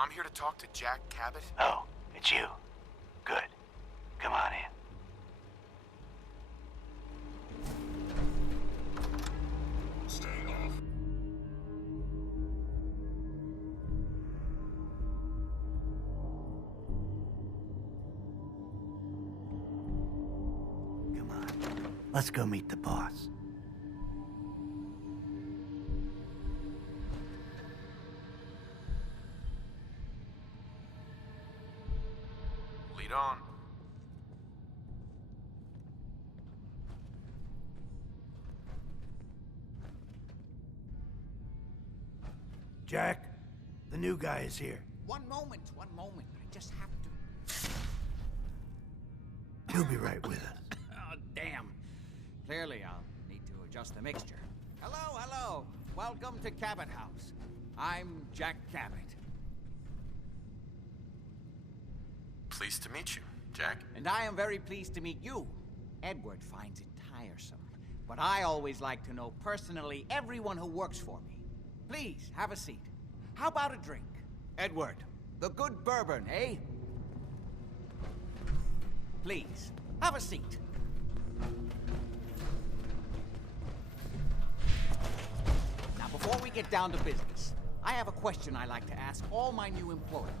I'm here to talk to Jack Cabot. Oh, it's you. Good. Come on in. Staying off. Come on. Let's go meet the boss. Lead on. Jack, the new guy is here. One moment. I just have to... He'll be right with us. Oh, damn. Clearly, I'll need to adjust the mixture. Hello. Welcome to Cabot House. I'm Jack Cabot. Pleased to meet you, Jack. And I am very pleased to meet you. Edward finds it tiresome, but I always like to know personally everyone who works for me. Please, have a seat. How about a drink? Edward, the good bourbon, eh? Please, have a seat. Now, before we get down to business, I have a question I like to ask all my new employees.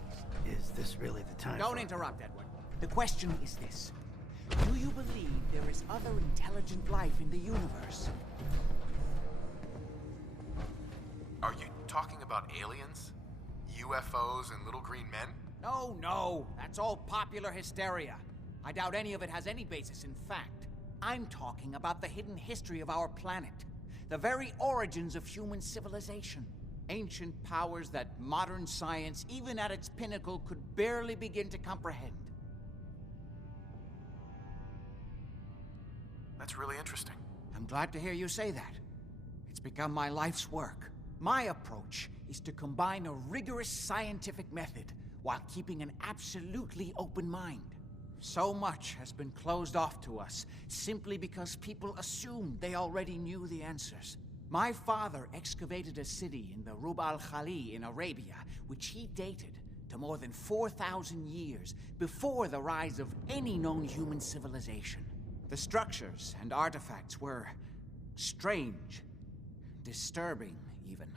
Is this really the time? Don't interrupt, Edward. The question is this. Do you believe there is other intelligent life in the universe? Are you talking about aliens? UFOs and little green men? No. That's all popular hysteria. I doubt any of it has any basis in fact. I'm talking about the hidden history of our planet. The very origins of human civilization. Ancient powers that modern science, even at its pinnacle, could barely begin to comprehend. That's really interesting. I'm glad to hear you say that. It's become my life's work. My approach is to combine a rigorous scientific method while keeping an absolutely open mind. So much has been closed off to us simply because people assumed they already knew the answers. My father excavated a city in the Rub al-Khali in Arabia, which he dated to more than 4,000 years before the rise of any known human civilization. The structures and artifacts were strange, disturbing even.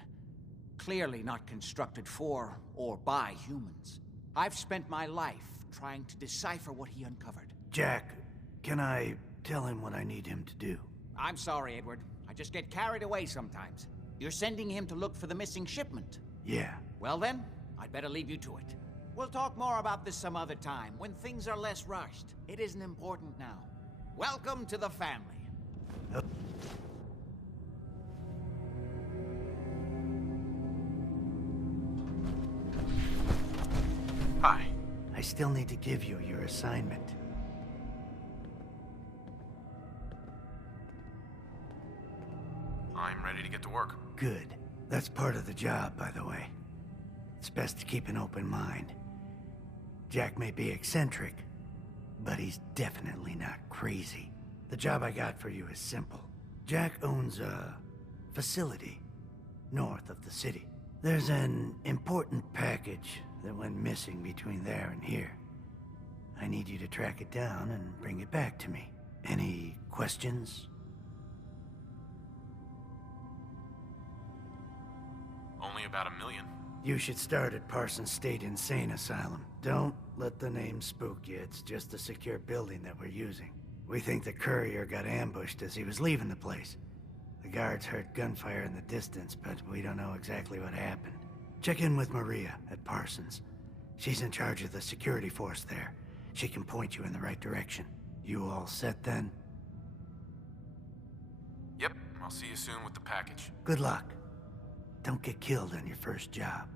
Clearly not constructed for or by humans. I've spent my life trying to decipher what he uncovered. Jack, can I tell him what I need him to do? I'm sorry, Edward. I just get carried away sometimes. You're sending him to look for the missing shipment? Yeah. Well then, I'd better leave you to it. We'll talk more about this some other time, when things are less rushed. It isn't important now. Welcome to the family. Hi. I still need to give you your assignment. I'm ready to get to work. Good. That's part of the job, by the way. It's best to keep an open mind. Jack may be eccentric, but he's definitely not crazy. The job I got for you is simple. Jack owns a facility north of the city. There's an important package that went missing between there and here. I need you to track it down and bring it back to me. Any questions? Only about 1 million. You should start at Parsons State Insane Asylum. Don't let the name spook you. It's just a secure building that we're using. We think the courier got ambushed as he was leaving the place. The guards heard gunfire in the distance, but we don't know exactly what happened. Check in with Maria at Parsons. She's in charge of the security force there. She can point you in the right direction. You all set then? Yep, I'll see you soon with the package. Good luck. Don't get killed on your first job.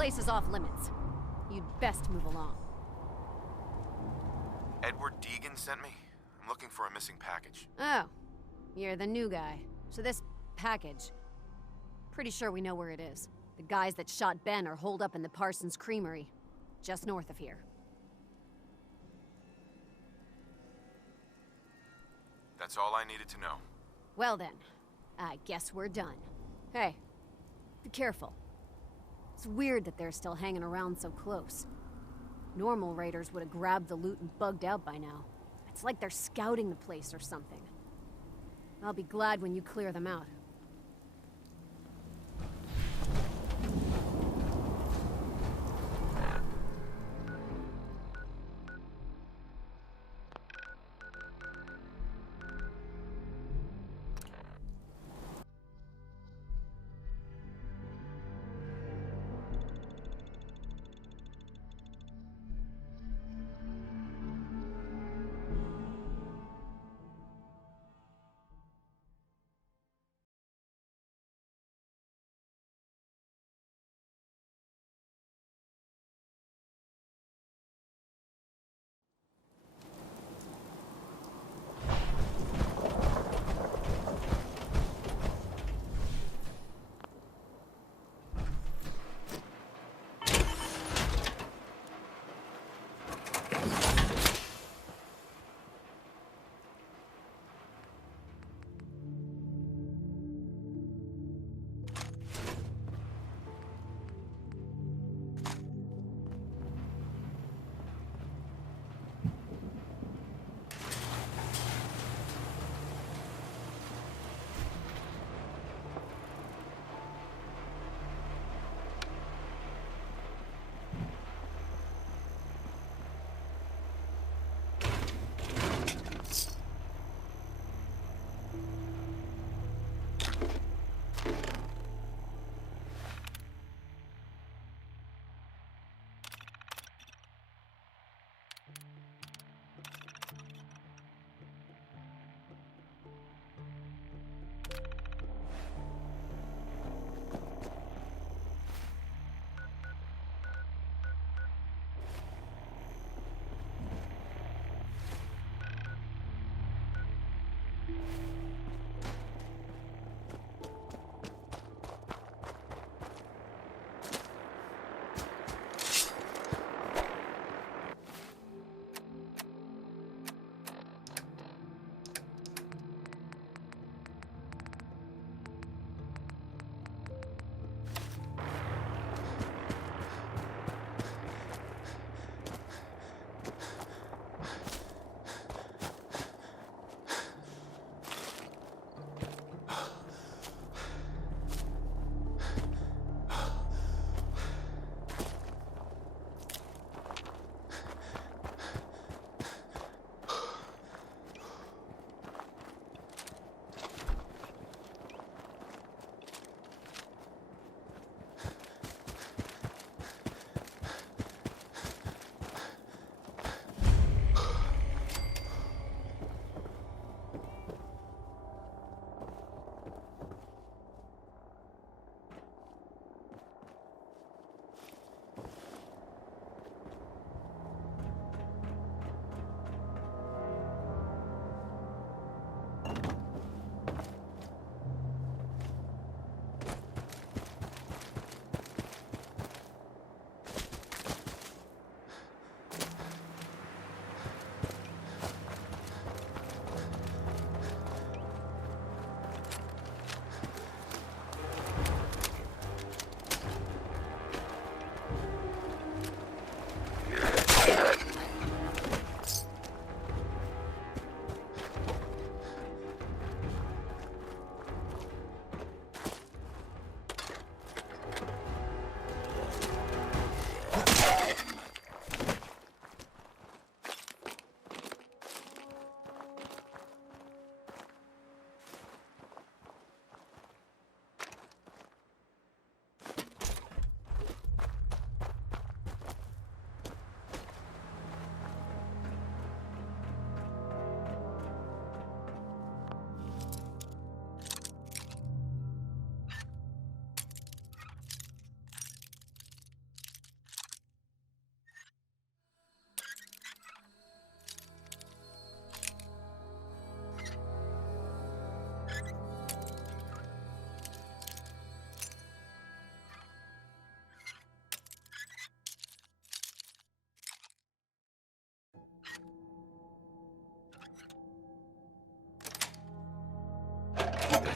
place is off limits. You'd best move along. Edward Deegan sent me. I'm looking for a missing package. Oh, you're the new guy. So this package... Pretty sure we know where it is. The guys that shot Ben are holed up in the Parsons Creamery, just north of here. That's all I needed to know. Well then, I guess we're done. Hey, be careful. It's weird that they're still hanging around so close. Normal raiders would have grabbed the loot and bugged out by now. It's like they're scouting the place or something. I'll be glad when you clear them out.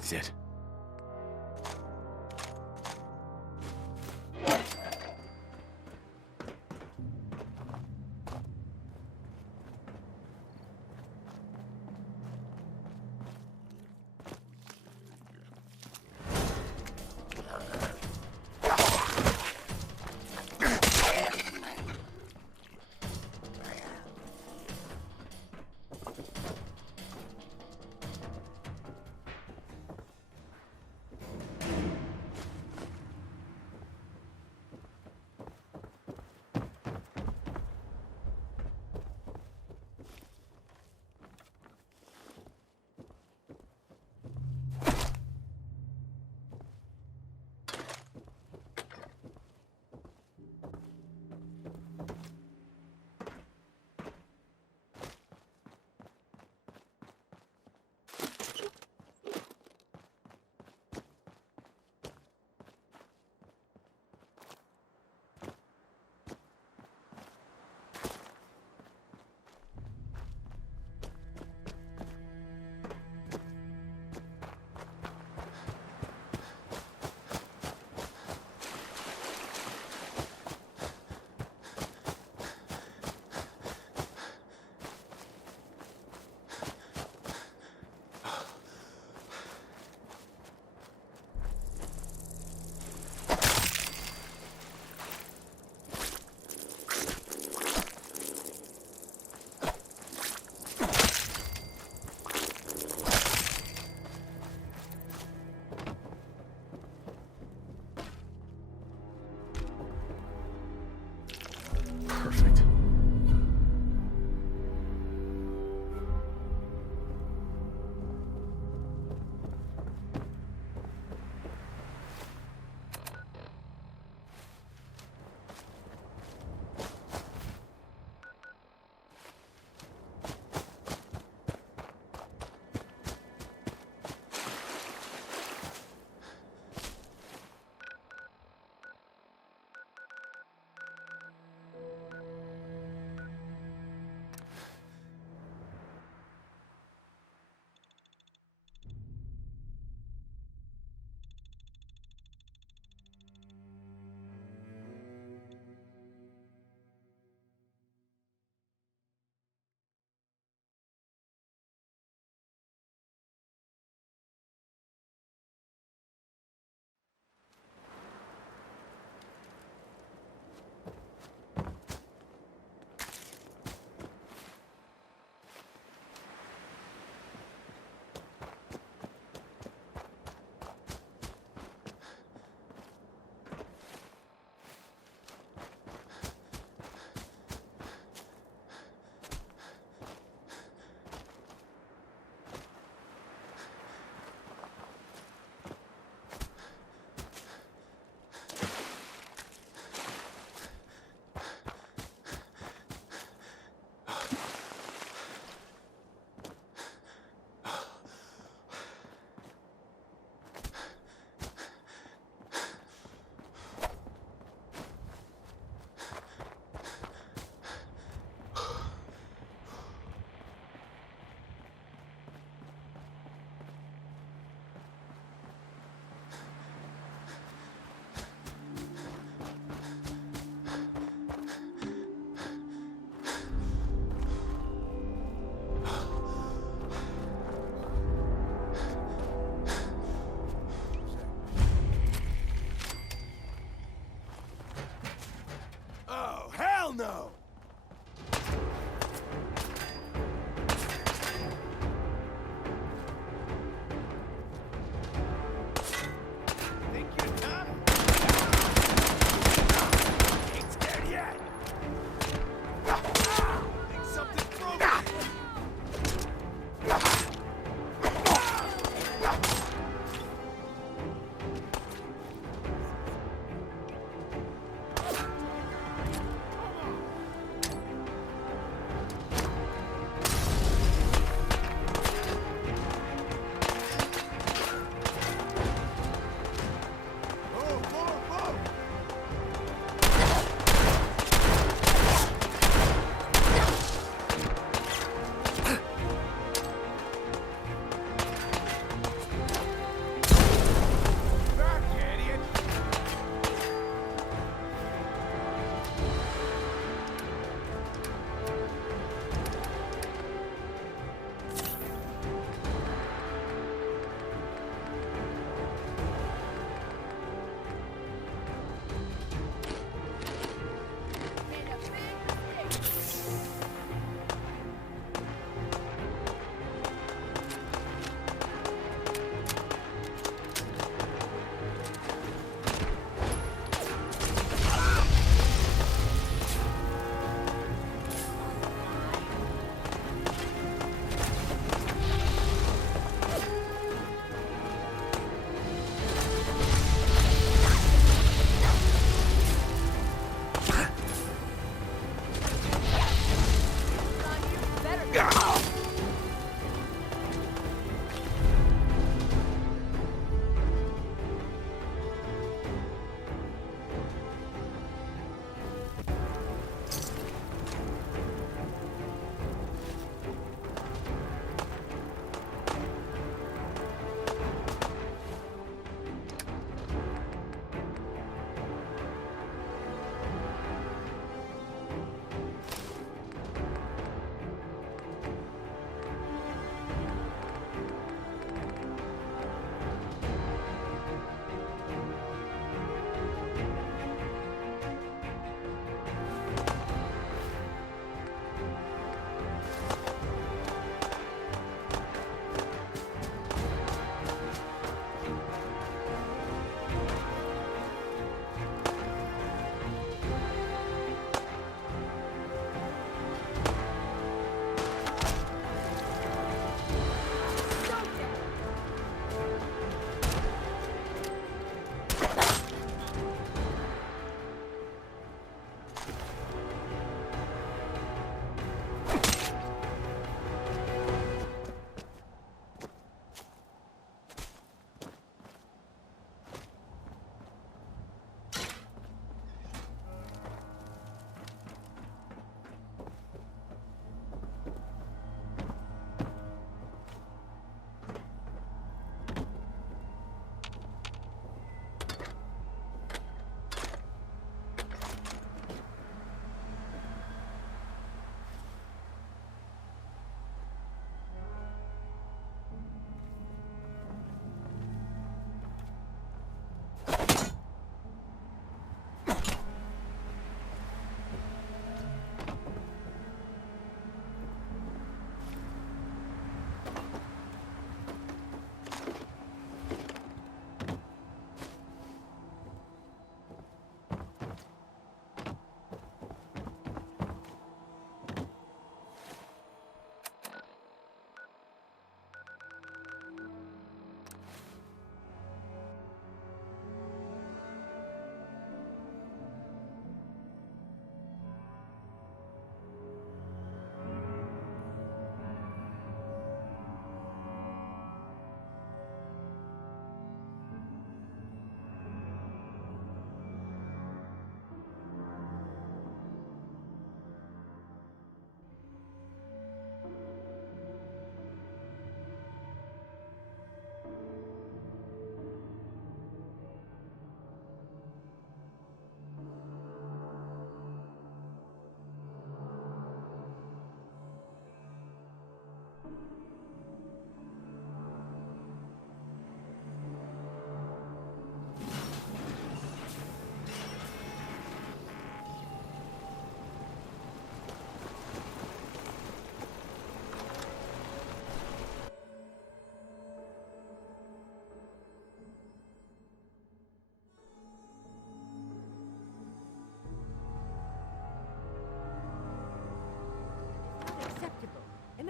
That's it.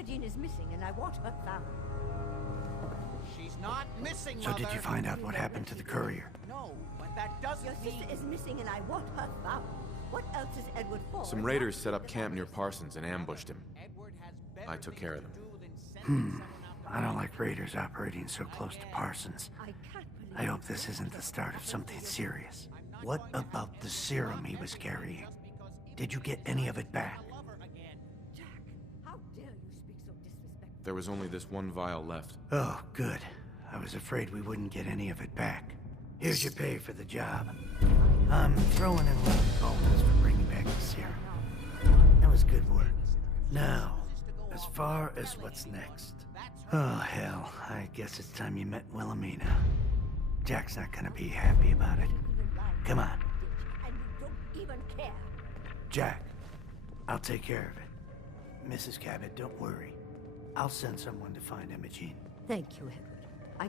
Imogene is missing, and I want her found. She's not missing, So Mother. did you find out what happened to the courier? No, but that doesn't Your mean... sister is missing, and I want her found. What else is Edward for? Some raiders set up camp near Parsons and ambushed him. Edward has better I took care of them. things to do than sending someone out to I don't like raiders operating so close to Parsons. I can't believe I hope this isn't the start of something serious. What about the serum he was carrying? Did you get any of it back? Jack, how dare you speak so disrespectfully? There was only this one vial left. Oh, good. I was afraid we wouldn't get any of it back. Here's your pay for the job. I'm throwing in a little bonus for bringing back the serum. That was good work. Now, as far as what's next. Oh, hell. I guess it's time you met Wilhelmina. Jack's not gonna be happy about it. Come on. And you don't even care. Jack, I'll take care of it. Mrs. Cabot, don't worry. I'll send someone to find Imogene. Thank you, Edward. I...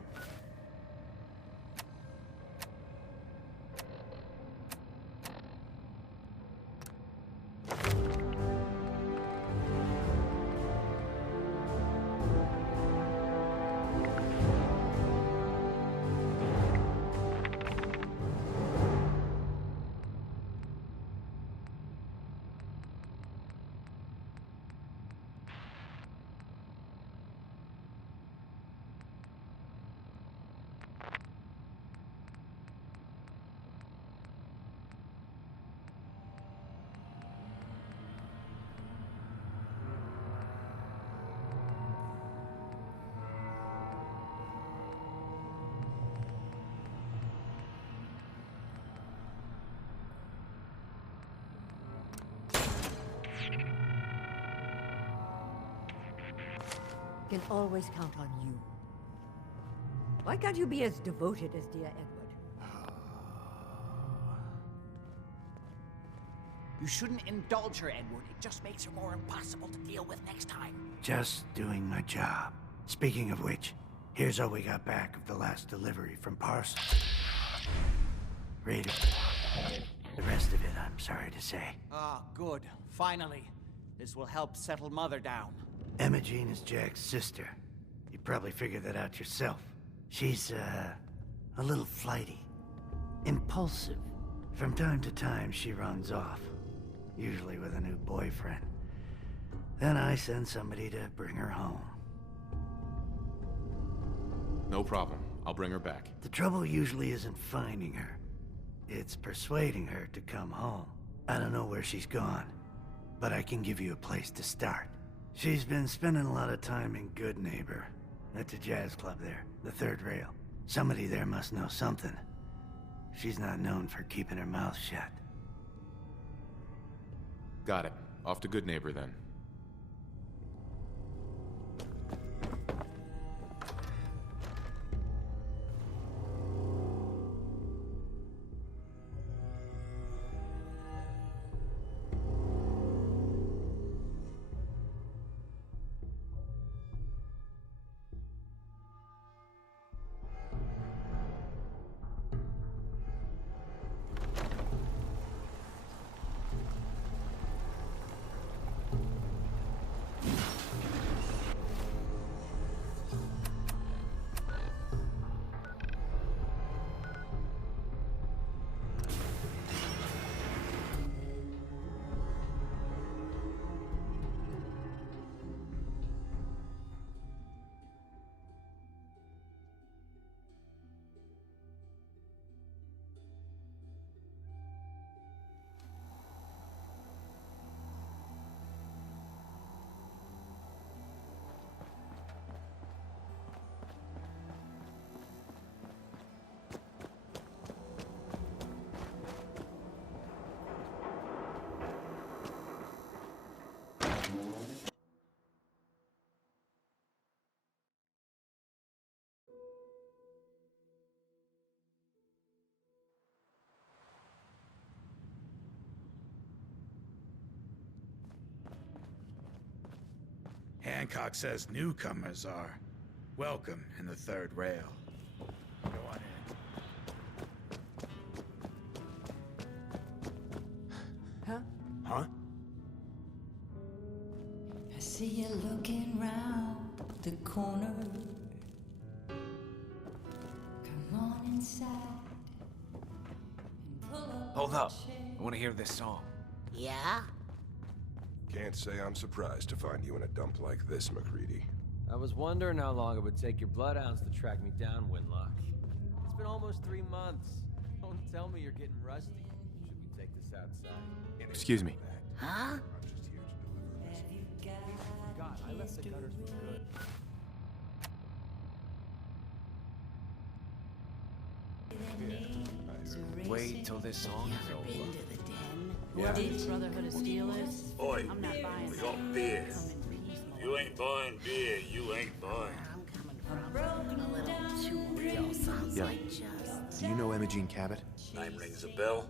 can always count on you. Why can't you be as devoted as dear Edward? You shouldn't indulge her, Edward. It just makes her more impossible to deal with next time. Just doing my job. Speaking of which, here's all we got back of the last delivery from Parsons. Read it. The rest of it, I'm sorry to say. Ah, good. Finally. This will help settle Mother down. Imogene is Jack's sister. You probably figured that out yourself. She's, a little flighty. Impulsive. From time to time, she runs off. Usually with a new boyfriend. Then I send somebody to bring her home. No problem. I'll bring her back. The trouble usually isn't finding her. It's persuading her to come home. I don't know where she's gone, but I can give you a place to start. She's been spending a lot of time in Good Neighbor, at the jazz club there, the third rail. Somebody there must know something. She's not known for keeping her mouth shut. Got it. Off to Good Neighbor then. Hancock says newcomers are welcome in the third rail. Go on in. Huh? Huh? A See you looking round the corner. Come on inside and pull up. Hold up. I want to hear this song. Yeah? Can't say I'm surprised to find you in a dump like this, McCready. I was wondering how long it would take your bloodhounds to track me down, Winlock. It's been almost 3 months. Don't tell me you're getting rusty. Should we take this outside? Excuse me. Huh? God, I left the gutters for good. Wait till this song is Ever been over. to the den? Whoever this Brotherhood of Steel is, Oi, I'm not buying we got beer. Come in peace, You ain't buying beer, you ain't buying. I'm coming from a little too real. Sounds like just... Do you know Imogene Cabot? Name rings a bell.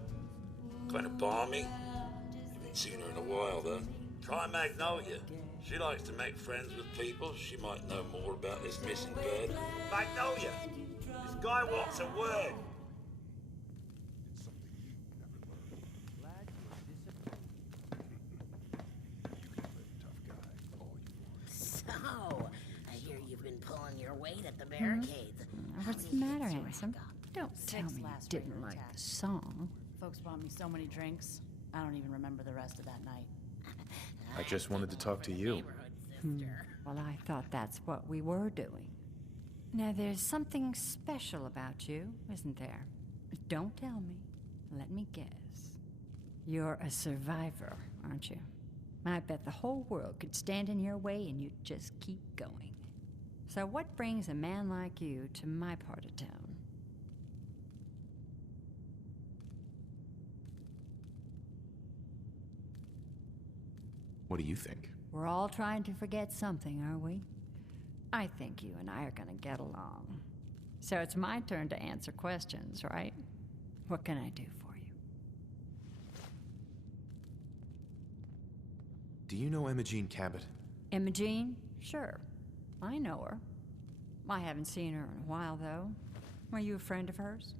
Kind of balmy. Haven't seen her in a while, though. Try Magnolia. She likes to make friends with people. She might know more about this missing bird. Magnolia! This guy wants a word. So, I hear you've been pulling your weight at the barricades. What's the matter, handsome? Don't tell me you didn't like the song. Folks bought me so many drinks, I don't even remember the rest of that night. I just wanted to talk to you. Well, I thought that's what we were doing. Now, there's something special about you, isn't there? Don't tell me. Let me guess. You're a survivor, aren't you? I bet the whole world could stand in your way and you'd just keep going. So what brings a man like you to my part of town? What do you think? We're all trying to forget something, are we? I think you and I are gonna get along. So it's my turn to answer questions, right? What can I do for you? Do you know Imogene Cabot? Imogene? Sure. I know her. I haven't seen her in a while, though. Were you a friend of hers?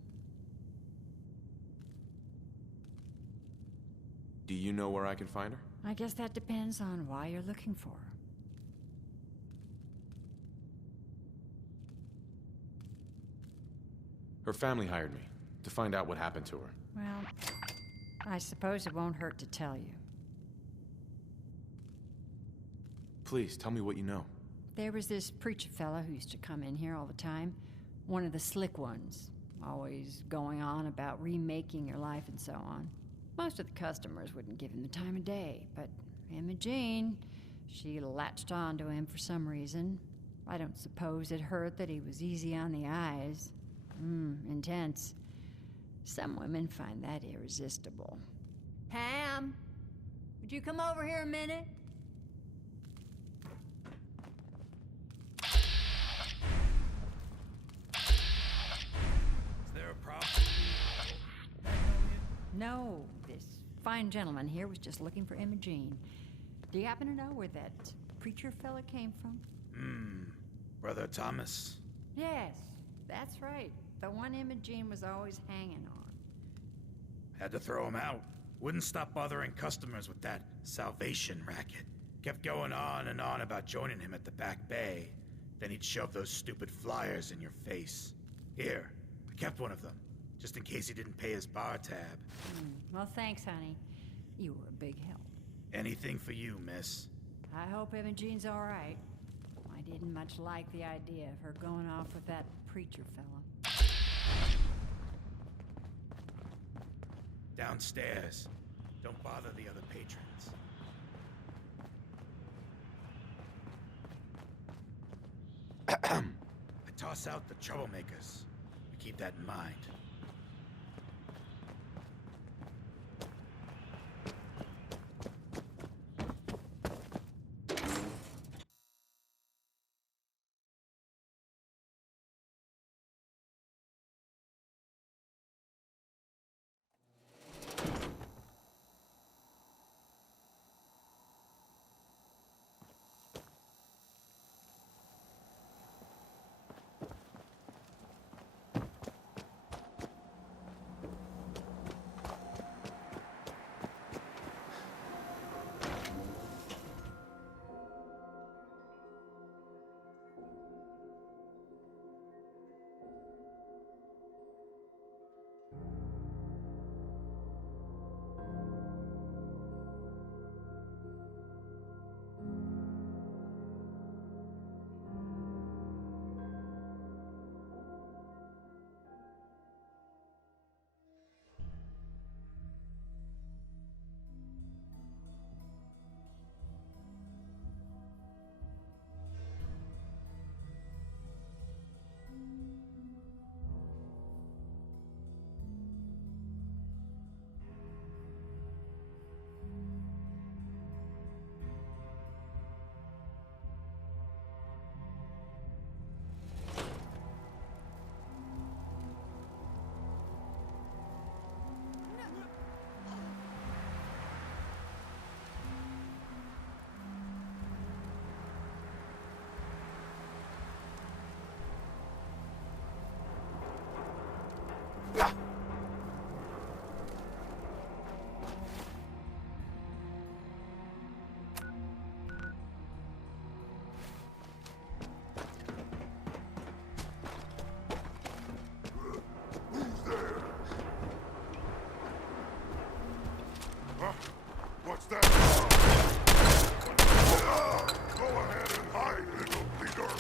Do you know where I can find her? I guess that depends on why you're looking for her. Her family hired me to find out what happened to her. Well, I suppose it won't hurt to tell you. Please, tell me what you know. There was this preacher fella who used to come in here all the time. One of the slick ones. Always going on about remaking your life and so on. Most of the customers wouldn't give him the time of day, but Imogene, she latched on to him for some reason. I don't suppose it hurt that he was easy on the eyes. Intense. Some women find that irresistible. Ham, would you come over here a minute? Is there a problem? No, this fine gentleman here was just looking for Imogene. Do you happen to know where that preacher fella came from? Brother Thomas. Yes, that's right. The one Imogene was always hanging on. Had to throw him out. Wouldn't stop bothering customers with that salvation racket. Kept going on and on about joining him at the back bay. Then he'd shove those stupid flyers in your face. Here, I kept one of them, just in case he didn't pay his bar tab. Well, thanks, honey. You were a big help. Anything for you, miss. I hope Imogene's all right. I didn't much like the idea of her going off with that preacher fella. Downstairs. Don't bother the other patrons. I toss out the troublemakers. We keep that in mind. What's that? Go ahead and hide, little leader.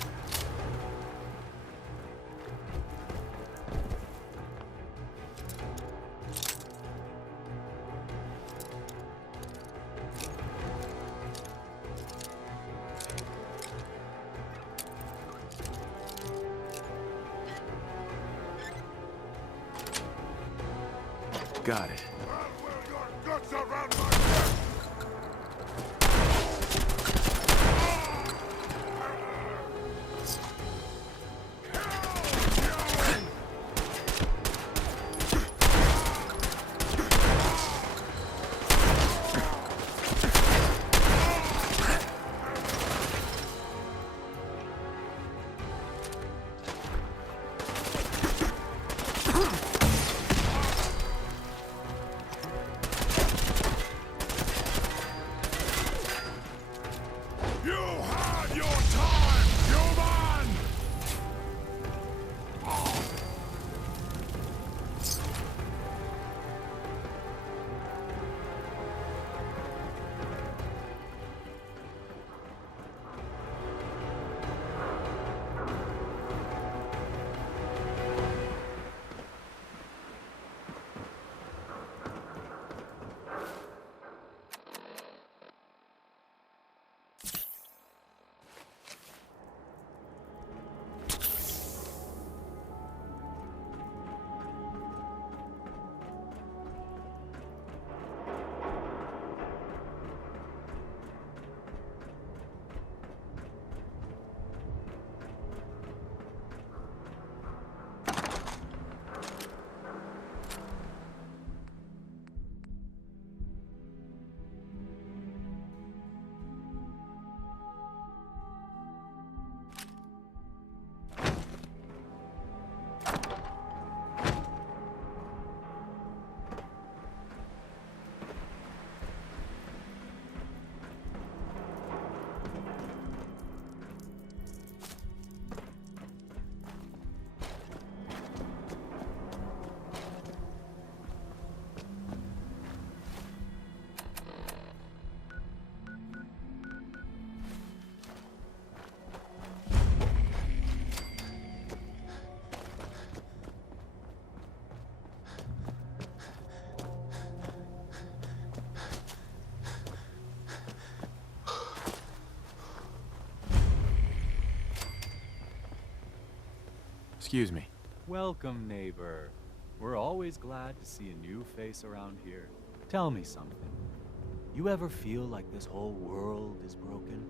Got it. Guts around my neck! Excuse me. Welcome, neighbor. We're always glad to see a new face around here. Tell me something. You ever feel like this whole world is broken?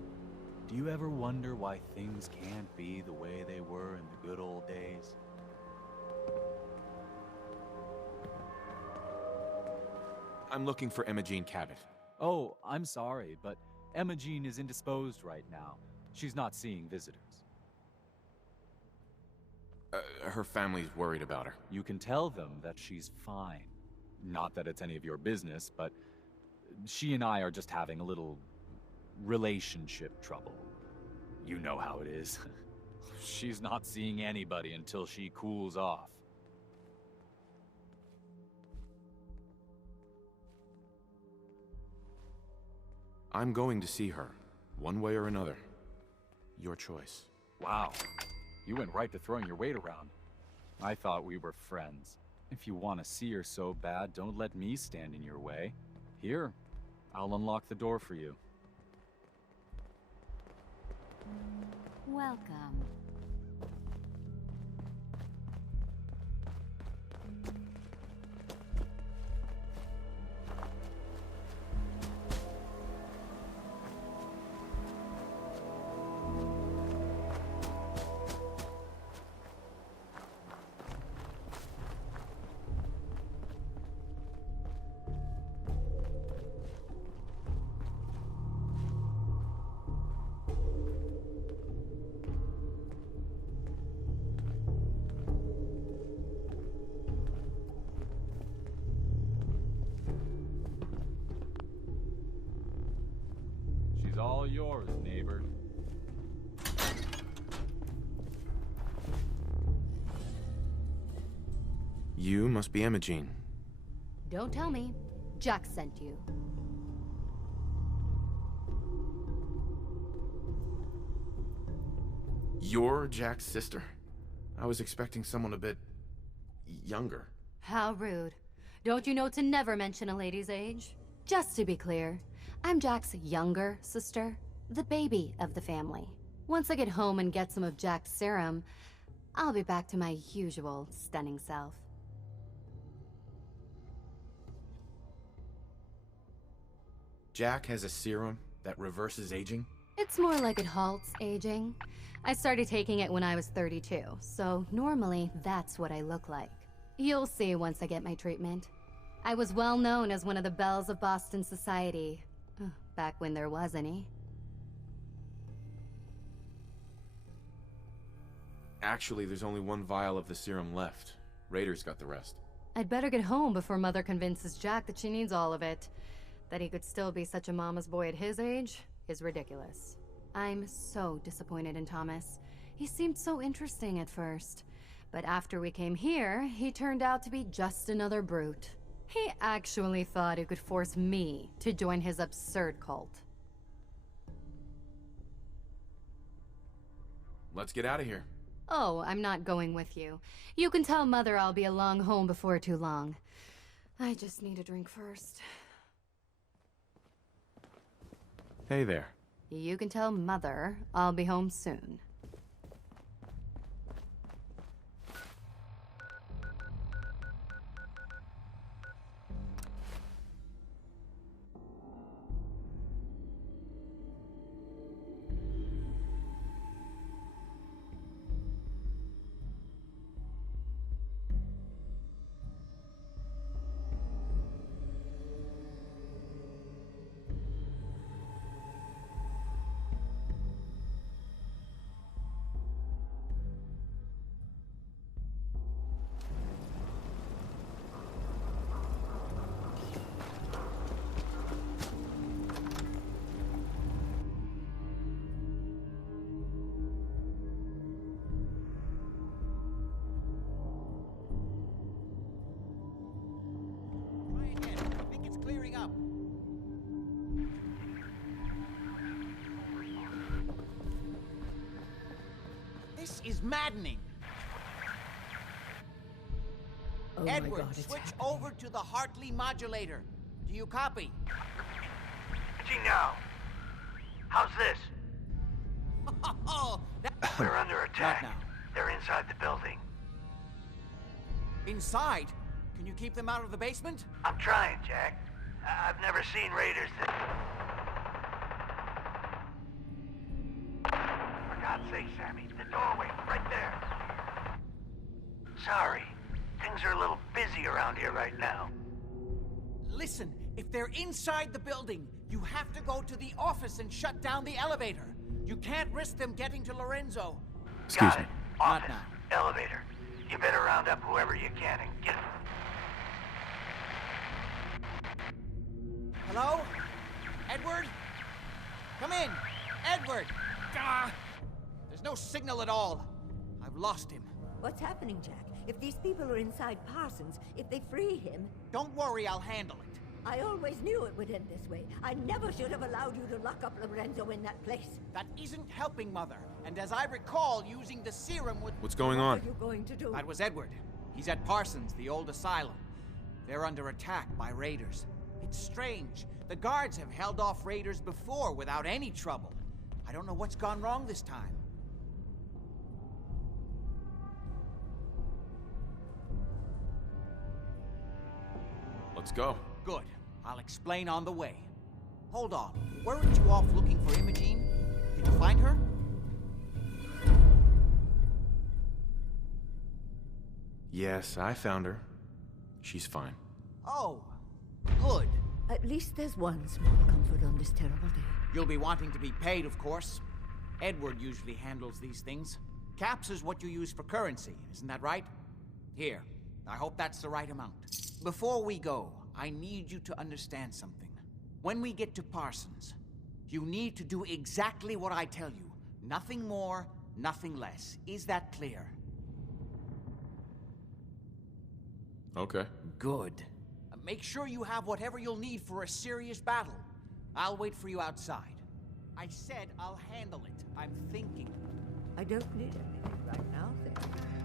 Do you ever wonder why things can't be the way they were in the good old days? I'm looking for Imogene Cabot. Oh, I'm sorry, but Imogene is indisposed right now. She's not seeing visitors. Her family's worried about her. You can tell them that she's fine. Not that it's any of your business, but she and I are just having a little relationship trouble. You know how it is. She's not seeing anybody until she cools off. I'm going to see her, one way or another. Your choice. Wow. You went right to throwing your weight around. I thought we were friends. If you want to see her so bad, don't let me stand in your way. Here, I'll unlock the door for you. Welcome. All yours, neighbor. You must be Imogene. Don't tell me. Jack sent you. You're Jack's sister? I was expecting someone a bit... younger. How rude. Don't you know to never mention a lady's age? Just to be clear, I'm Jack's younger sister, the baby of the family. Once I get home and get some of Jack's serum, I'll be back to my usual stunning self. Jack has a serum that reverses aging? It's more like it halts aging. I started taking it when I was 32, so normally that's what I look like. You'll see once I get my treatment. I was well known as one of the belles of Boston society, back when there was any. Actually, there's only one vial of the serum left. Raiders got the rest. I'd better get home before Mother convinces Jack that she needs all of it. That he could still be such a mama's boy at his age is ridiculous. I'm so disappointed in Thomas. He seemed so interesting at first. But after we came here, he turned out to be just another brute. He actually thought he could force me to join his absurd cult. Let's get out of here. Oh, I'm not going with you. You can tell Mother I'll be along home before too long. I just need a drink first. Hey there. You can tell Mother I'll be home soon. This is maddening. Oh Edward, my God, it's switch happening. over to the Hartley modulator. Do you copy? Gee, now. How's this? Oh, We're under attack. Not now. They're inside the building. Inside? Can you keep them out of the basement? I'm trying, Jack. I've never seen raiders that... For God's sake, Sammy, the doorway, right there. Sorry. Things are a little busy around here right now. Listen, if they're inside the building, you have to go to the office and shut down the elevator. You can't risk them getting to Lorenzo. Excuse Got me. it. Office, now. elevator. You better round up whoever you can and get... Hello? Edward? Come in. Edward! Ah! There's no signal at all. I've lost him. What's happening, Jack? If these people are inside Parsons, if they free him... Don't worry, I'll handle it. I always knew it would end this way. I never should have allowed you to lock up Lorenzo in that place. That isn't helping, Mother. And as I recall, using the serum would... What's going on? What are you going to do? That was Edward. He's at Parsons, the old asylum. They're under attack by raiders. It's strange. The guards have held off raiders before without any trouble. I don't know what's gone wrong this time. Let's go. Good. I'll explain on the way. Hold on. Weren't you off looking for Imogene? Did you find her? Yes, I found her. She's fine. Oh, good. At least there's one small comfort on this terrible day. You'll be wanting to be paid, of course. Edward usually handles these things. Caps is what you use for currency, isn't that right? Here, I hope that's the right amount. Before we go, I need you to understand something. When we get to Parsons, you need to do exactly what I tell you. Nothing more, nothing less. Is that clear? Okay. Good. Make sure you have whatever you'll need for a serious battle. I'll wait for you outside. I said I'll handle it. I'm thinking. I don't need anything right now, thank you.